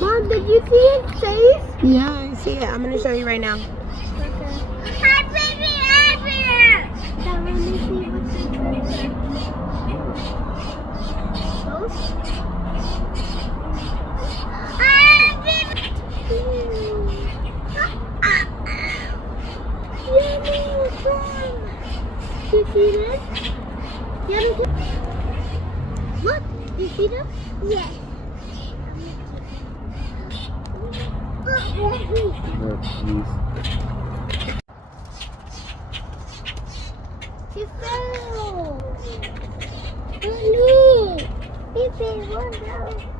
Mom, did you see his face? Yeah, I see it. I'm gonna show you right now. Hi, baby, everywhere. Now let me see what's in those. Hi, baby. Do you see this? Look, do you see them? Yes. He fell. Oh no! He fell.